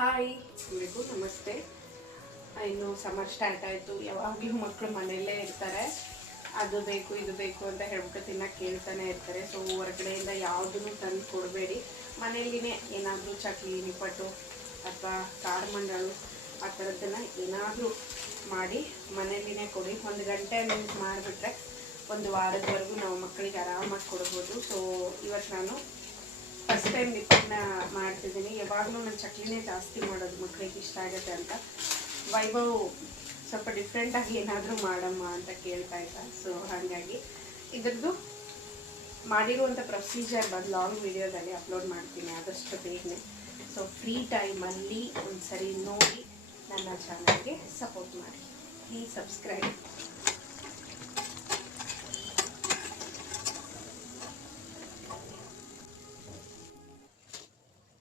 Hi ಎಲ್ರಿಗೂ ನಮಸ್ತೆ. ಇನ್ನು ಸಮ್ಮರ್ ಸ್ಟಾರ್ಟ್ ಆಯಿತು. ಯಾವಾಗಲೂ ಮಕ್ಕಳು ಮನೆಯಲ್ಲೇ ಇರ್ತಾರೆ. ಅದು ಬೇಕು ಇದು ಬೇಕು ಅಂತ ಹೇಳ್ಬಿಟ್ಟು ತಿನ್ನಕ್ಕೆ ಕೇಳ್ತಾನೆ ಇರ್ತಾರೆ. ಸೊ ಹೊರಗಡೆಯಿಂದ ಯಾವುದನ್ನು ತಂದು ಕೊಡಬೇಡಿ. ಮನೆಯಲ್ಲಿನೇ ಏನಾದರೂ ಚಕ್ಲಿ ನಿಪ್ಪಟ್ಟು ಅಥವಾ ಖಾರ ಮಂಡಾಳು ಆ ಥರದ್ದನ್ನು ಏನಾದರೂ ಮಾಡಿ ಮನೆಯಲ್ಲಿನೇ ಕೊಡಿ. 1 ಗಂಟೆ ಮಾಡಿಬಿಟ್ರೆ ಒಂದು ವಾರದವರೆಗೂ ನಾವು ಮಕ್ಕಳಿಗೆ ಆರಾಮಾಗಿ ಕೊಡ್ಬೋದು. ಸೊ ಇವತ್ತು ನಾನು ಫಸ್ಟ್ ಟೈಮ್ ನಿಪ್ಪಟ್ಟನ್ನ ಮಾಡ್ತಿದ್ದೀನಿ. ಯಾವಾಗಲೂ ನಾನು ಚಕ್ಲಿನೇ ಜಾಸ್ತಿ ಮಾಡೋದು, ಮಕ್ಕಳಿಗೆ ಇಷ್ಟ ಆಗುತ್ತೆ ಅಂತ. ವೈಭವ್ ಸ್ವಲ್ಪ ಡಿಫ್ರೆಂಟಾಗಿ ಏನಾದರೂ ಮಾಡಮ್ಮ ಅಂತ ಕೇಳ್ತಾ ಇದ್ದ. ಸೊ ಹಾಗಾಗಿ ಇದ್ರದ್ದು ಮಾಡಿರುವಂಥ ಪ್ರೊಸೀಜರ್ ಬಂದು ಲಾಂಗ್ ವಿಡಿಯೋದಲ್ಲಿ ಅಪ್ಲೋಡ್ ಮಾಡ್ತೀನಿ ಆದಷ್ಟು ಬೇಗನೆ. ಸೊ ಫ್ರೀ ಟೈಮಲ್ಲಿ ಒಂದು ಸರಿ ನೋಡಿ ನನ್ನ ಚಾನಲ್ಗೆ ಸಪೋರ್ಟ್ ಮಾಡಿ. Please subscribe.